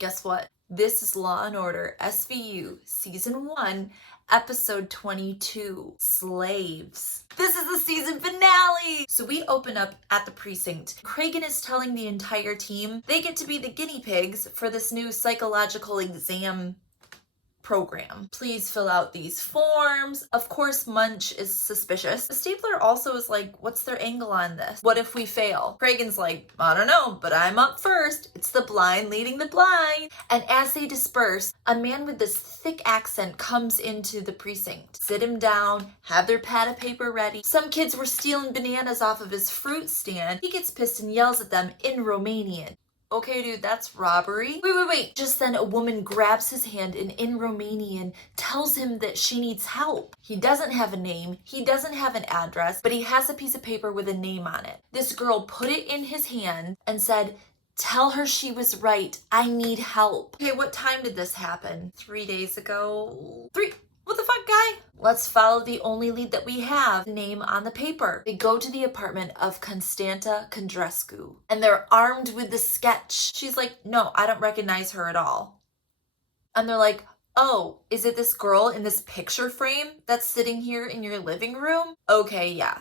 Guess what? This is Law and Order SVU Season 1, Episode 22, Slaves. This is the season finale! So we open up at the precinct. Cragen is telling the entire team they get to be the guinea pigs for this new psychological exam program. Please fill out these forms. Of course, Munch is suspicious. The Stapler also is like, what's their angle on this? What if we fail? Cragen's like, I don't know, but I'm up first. It's the blind leading the blind. And as they disperse, a man with this thick accent comes into the precinct. Sit him down, have their pad of paper ready. Some kids were stealing bananas off of his fruit stand. He gets pissed and yells at them in Romanian. Okay, dude, that's robbery. Wait. Just then a woman grabs his hand and in Romanian tells him that she needs help. He doesn't have a name, he doesn't have an address, but he has a piece of paper with a name on it. This girl put it in his hand and said, tell her she was right, I need help. Okay, what time did this happen? 3 days ago? What the fuck, guy? Let's follow the only lead that we have, name on the paper. They go to the apartment of Constanta Condrescu, and they're armed with the sketch. She's like, no, I don't recognize her at all. And they're like, oh, is it this girl in this picture frame that's sitting here in your living room? Okay, yeah.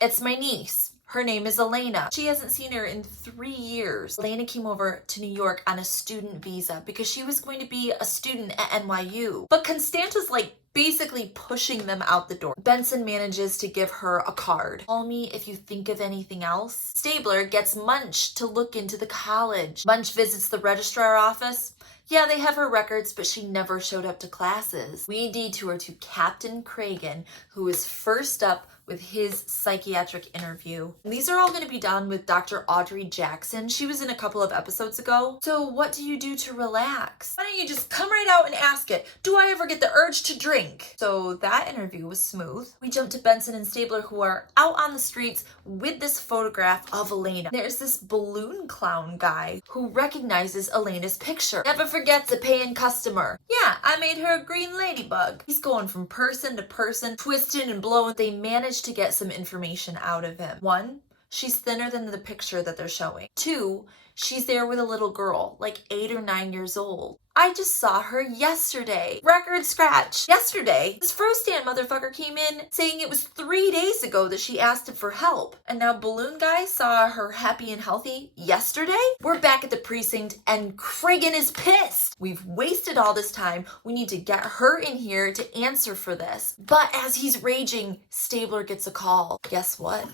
It's my niece. Her name is Elena. She hasn't seen her in 3 years. Elena came over to New York on a student visa because she was going to be a student at NYU. But Constanta's like basically pushing them out the door. Benson manages to give her a card. Call me if you think of anything else. Stabler gets Munch to look into the college. Munch visits the registrar office. Yeah, they have her records, but she never showed up to classes. We detour to Captain Cragen, who is first up with his psychiatric interview. And these are all going to be done with Dr. Audrey Jackson. She was in a couple of episodes ago. So what do you do to relax? Why don't you just come right out and ask it, do I ever get the urge to drink? So that interview was smooth. We jump to Benson and Stabler, who are out on the streets with this photograph of Elena. There's this balloon clown guy who recognizes Elena's picture. Never forgets a paying customer. Yeah, I made her a green ladybug. He's going from person to person, twisting and blowing. They manage to get some information out of him. 1, she's thinner than the picture that they're showing. 2, she's there with a little girl, like 8 or 9 years old. I just saw her yesterday. Record scratch. Yesterday, this Frostan motherfucker came in saying it was 3 days ago that she asked him for help. And now Balloon Guy saw her happy and healthy yesterday? We're back at the precinct and Cragen is pissed. We've wasted all this time. We need to get her in here to answer for this. But as he's raging, Stabler gets a call. Guess what?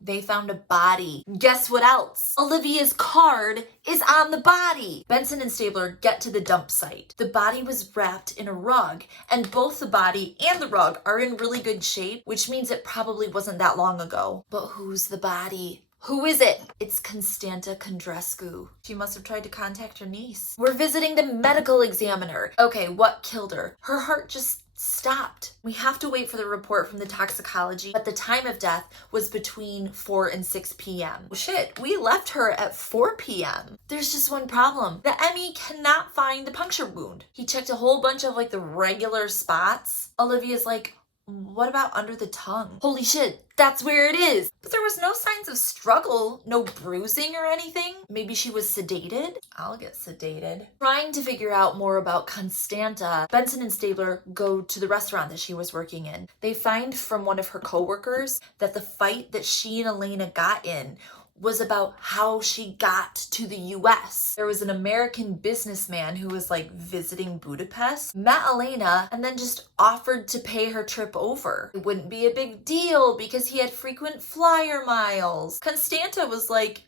They found a body. Guess what else? Olivia's card is on the body. Benson and Stabler get to the dump site. The body was wrapped in a rug, and both the body and the rug are in really good shape, which means it probably wasn't that long ago. But who's the body? Who is it? It's Constanta Condrescu. She must have tried to contact her niece. We're visiting the medical examiner. Okay, what killed her? Her heart just stopped. We have to wait for the report from the toxicology, but the time of death was between 4 and 6 p.m. Well, shit, we left her at 4 p.m. There's just one problem. The ME cannot find the puncture wound. He checked a whole bunch of like the regular spots. Olivia's like, what about under the tongue? Holy shit, that's where it is. But there was no signs of struggle, no bruising or anything. Maybe she was sedated? I'll get sedated. Trying to figure out more about Constanta, Benson and Stabler go to the restaurant that she was working in. They find from one of her coworkers that the fight that she and Elena got in was about how she got to the US. There was an American businessman who was like visiting Budapest, met Elena, and then just offered to pay her trip over. It wouldn't be a big deal because he had frequent flyer miles. Constanta was like,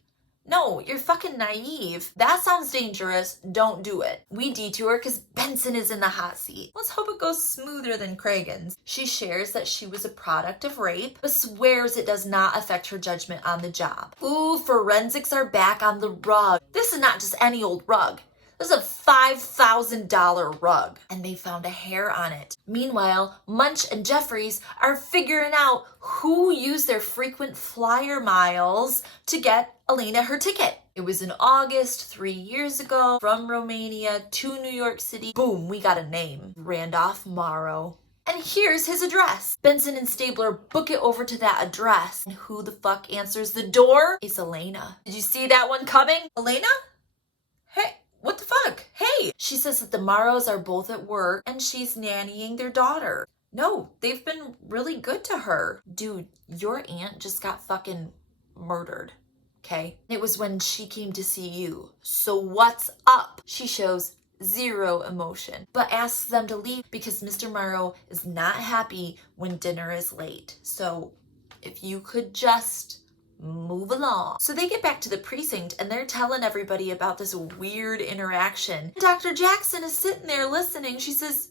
no, you're fucking naive. That sounds dangerous. Don't do it. We detour because Benson is in the hot seat. Let's hope it goes smoother than Cragen's. She shares that she was a product of rape, but swears it does not affect her judgment on the job. Ooh, forensics are back on the rug. This is not just any old rug. This is a $5,000 rug, and they found a hair on it. Meanwhile, Munch and Jeffries are figuring out who used their frequent flyer miles to get Elena her ticket. It was in August 3 years ago, from Romania to New York City. Boom, we got a name. Randolph Morrow. And here's his address. Benson and Stabler book it over to that address. And who the fuck answers the door? It's Elena. Did you see that one coming? Elena? Hey, what the fuck? says that the Morrows are both at work and she's nannying their daughter. No, they've been really good to her. Dude, your aunt just got fucking murdered, okay? It was when she came to see you. So what's up? She shows zero emotion, but asks them to leave because Mr. Morrow is not happy when dinner is late. So if you could just move along. So they get back to the precinct and they're telling everybody about this weird interaction. Dr. Jackson is sitting there listening. She says,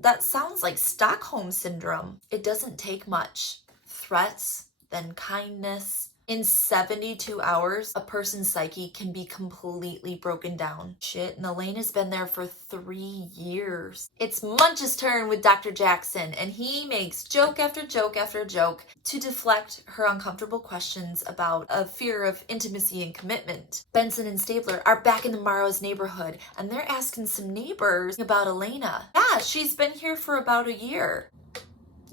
that sounds like Stockholm syndrome. It doesn't take much. Threats, then kindness. In 72 hours, a person's psyche can be completely broken down. Shit, and Elena's been there for 3 years. It's Munch's turn with Dr. Jackson, and he makes joke after joke after joke to deflect her uncomfortable questions about a fear of intimacy and commitment. Benson and Stabler are back in the Morrow's neighborhood, and they're asking some neighbors about Elena. Yeah, she's been here for about a year.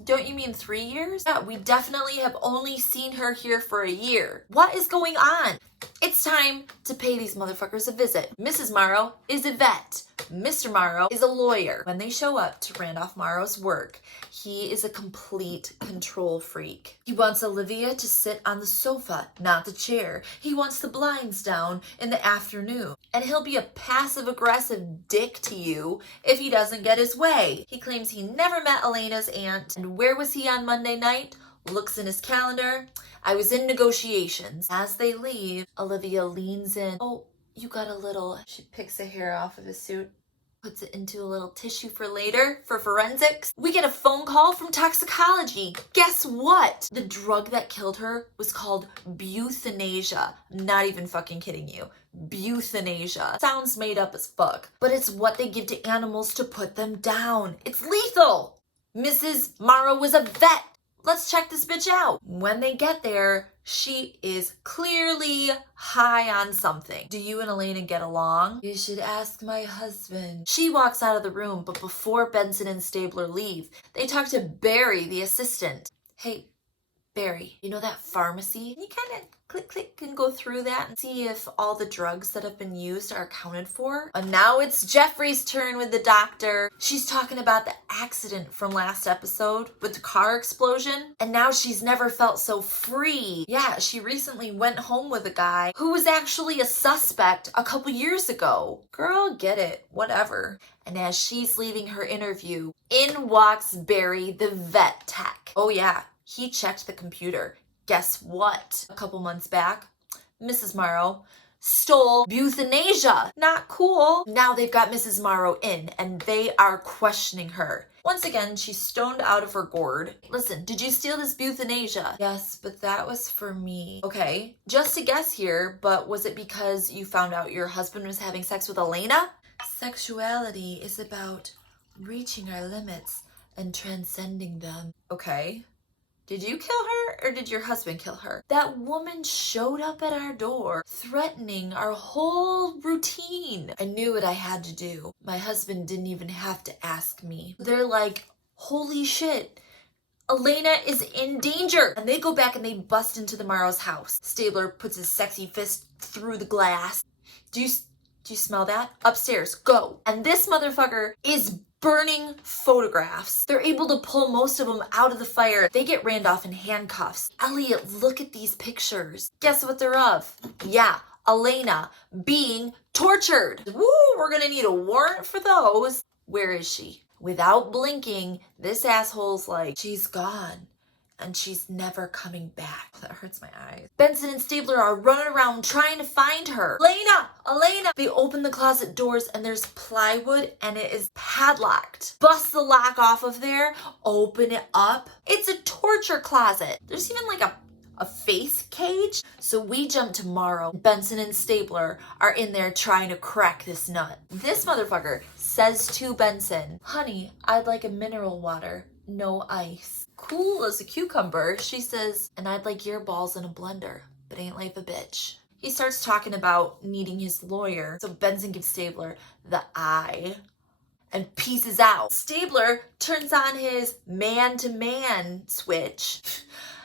Don't you mean 3 years? Yeah, we definitely have only seen her here for a year. What is going on? It's time to pay these motherfuckers a visit. Mrs. Morrow is a vet. Mr. Morrow is a lawyer. When they show up to Randolph Morrow's work, he is a complete control freak. He wants Olivia to sit on the sofa, not the chair. He wants the blinds down in the afternoon. And he'll be a passive-aggressive dick to you if he doesn't get his way. He claims he never met Elena's aunt. And where was he on Monday night? Looks in his calendar. I was in negotiations. As they leave, Olivia leans in. Oh, you got a little... She picks a hair off of his suit, puts it into a little tissue for later, for forensics. We get a phone call from toxicology. Guess what? The drug that killed her was called euthanasia. Not even fucking kidding you. Euthanasia. Sounds made up as fuck, but it's what they give to animals to put them down. It's lethal. Mrs. Morrow was a vet. Let's check this bitch out. When they get there, she is clearly high on something. Do you and Elena get along? You should ask my husband. She walks out of the room, but before Benson and Stabler leave, they talk to Barry, the assistant. Hey, Barry, you know that pharmacy? Can you kind of click and go through that and see if all the drugs that have been used are accounted for? And now it's Jeffrey's turn with the doctor. She's talking about the accident from last episode with the car explosion. And now she's never felt so free. Yeah, she recently went home with a guy who was actually a suspect a couple years ago. Girl, get it. Whatever. And as she's leaving her interview, in walks Barry, the vet tech. Oh yeah, he checked the computer. Guess what? A couple months back, Mrs. Morrow stole euthanasia. Not cool. Now they've got Mrs. Morrow in and they are questioning her. Once again, she's stoned out of her gourd. Listen, did you steal this euthanasia? Yes, but that was for me. Okay, just a guess here, but was it because you found out your husband was having sex with Elena? Sexuality is about reaching our limits and transcending them. Okay. Did you kill her or did your husband kill her? That woman showed up at our door, threatening our whole routine. I knew what I had to do. My husband didn't even have to ask me. They're like, holy shit, Elena is in danger. And they go back and they bust into the Morrow's house. Stabler puts his sexy fist through the glass. Do you smell that? Upstairs, go. And this motherfucker is burning photographs. They're able to pull most of them out of the fire. They get Randolph in handcuffs. Elliot, look at these pictures. Guess what they're of? Yeah, Elena being tortured. Woo, we're gonna need a warrant for those. Where is she? Without blinking, this asshole's like, she's gone. And she's never coming back. That hurts my eyes. Benson and Stabler are running around trying to find her. Elena! They open the closet doors and there's plywood and it is padlocked. Bust the lock off of there, open it up. It's a torture closet. There's even like a face cage. So we jump to Morrow. Benson and Stabler are in there trying to crack this nut. This motherfucker says to Benson, honey, I'd like a mineral water, no ice. Cool as a cucumber, she says, and I'd like your balls in a blender, but ain't life a bitch. He starts talking about needing his lawyer, so Benson gives Stabler the eye and pieces out. Stabler turns on his man-to-man switch.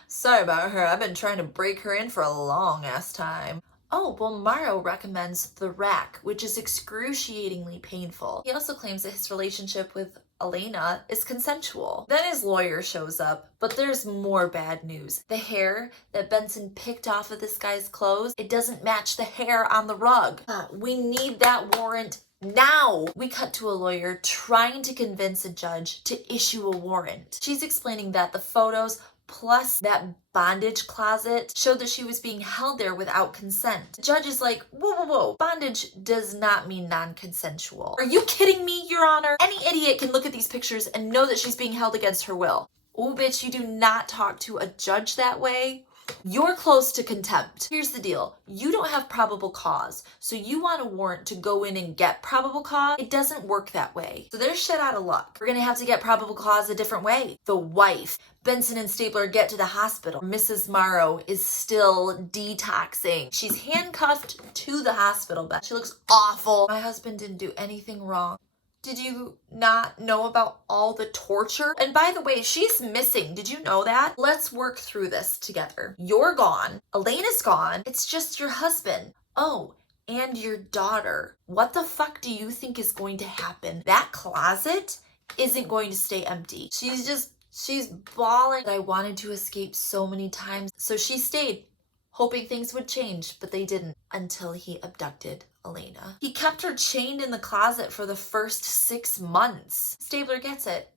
Sorry about her, I've been trying to break her in for a long ass time. Oh, well, Morrow recommends the rack, which is excruciatingly painful. He also claims that his relationship with Elena is consensual. Then his lawyer shows up, but there's more bad news. The hair that Benson picked off of this guy's clothes, it doesn't match the hair on the rug. We need that warrant now. We cut to a lawyer trying to convince a judge to issue a warrant. She's explaining that the photos plus that bondage closet showed that she was being held there without consent. The judge is like, whoa. Bondage does not mean non-consensual. Are you kidding me, Your Honor? Any idiot can look at these pictures and know that she's being held against her will. Oh, bitch, you do not talk to a judge that way. You're close to contempt. Here's the deal. You don't have probable cause, so you want a warrant to go in and get probable cause. It doesn't work that way. So they're shit out of luck. We're gonna have to get probable cause a different way. The wife. Benson and Stabler get to the hospital. Mrs. Morrow is still detoxing. She's handcuffed to the hospital bed. She looks awful. My husband didn't do anything wrong. Did you not know about all the torture? And by the way, she's missing. Did you know that? Let's work through this together. You're gone. Elena's gone. It's just your husband. Oh, and your daughter. What the fuck do you think is going to happen? That closet isn't going to stay empty. She's bawling. I wanted to escape so many times. So she stayed, hoping things would change, but they didn't until he abducted Elena. He kept her chained in the closet for the first 6 months. Stabler gets it.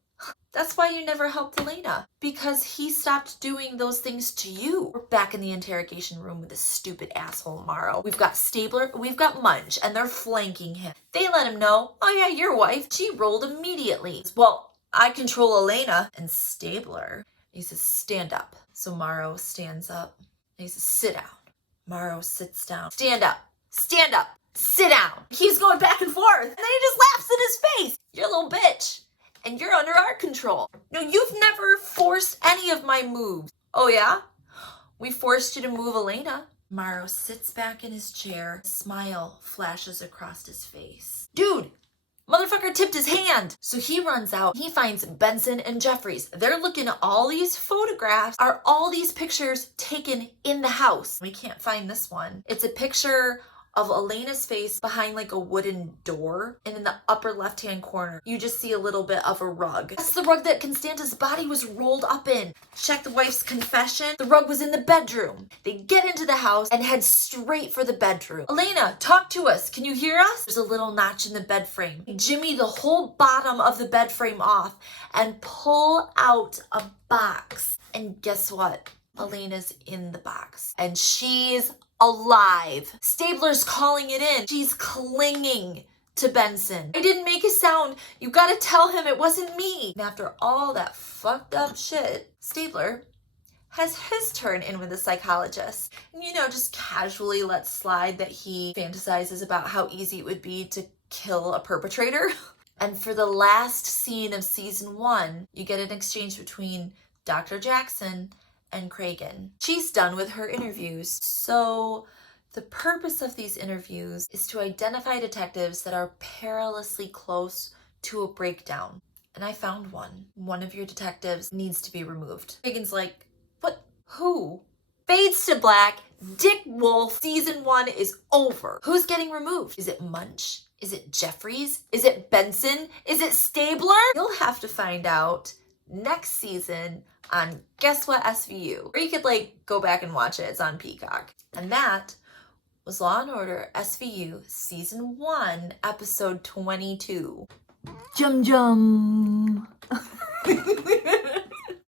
That's why you never helped Elena. Because he stopped doing those things to you. We're back in the interrogation room with this stupid asshole Morrow. We've got Stabler, we've got Munch, and they're flanking him. They let him know, oh yeah, your wife, she rolled immediately. Well, I control Elena. And Stabler, he says, stand up. So Morrow stands up. And he says, sit down. Morrow sits down. Stand up. Stand up. Sit down. He's going back and forth. And then he just laughs in his face. You're a little bitch. And you're under our control. No, you've never forced any of my moves. Oh yeah? We forced you to move Elena. Morrow sits back in his chair. A smile flashes across his face. Dude, motherfucker tipped his hand. So he runs out. He finds Benson and Jeffries. They're looking at all these photographs. Are all these pictures taken in the house? We can't find this one. It's a picture of Elena's face behind like a wooden door, and in the upper left-hand corner, you just see a little bit of a rug. That's the rug that Constanta's body was rolled up in. Check the wife's confession. The rug was in the bedroom. They get into the house and head straight for the bedroom. Elena, talk to us. Can you hear us? There's a little notch in the bed frame. Jimmy the whole bottom of the bed frame off and pull out a box. And guess what? Elena's in the box. And she's alive. Stabler's calling it in. She's clinging to Benson. I didn't make a sound. You gotta tell him it wasn't me. And after all that fucked up shit, Stabler has his turn in with the psychologist. And just casually lets slide that he fantasizes about how easy it would be to kill a perpetrator. And for the last scene of season 1, you get an exchange between Dr. Jackson and Cragen. She's done with her interviews. So the purpose of these interviews is to identify detectives that are perilously close to a breakdown. And I found one. One of your detectives needs to be removed. Cragen's like, what? Who? Fades to black. Dick Wolf. Season 1 is over. Who's getting removed? Is it Munch? Is it Jeffries? Is it Benson? Is it Stabler? You'll have to find out next season on GuessWhat SVU, or you could go back and watch it. It's on Peacock. And that was Law & Order SVU Season 1, Episode 22. Jum jum.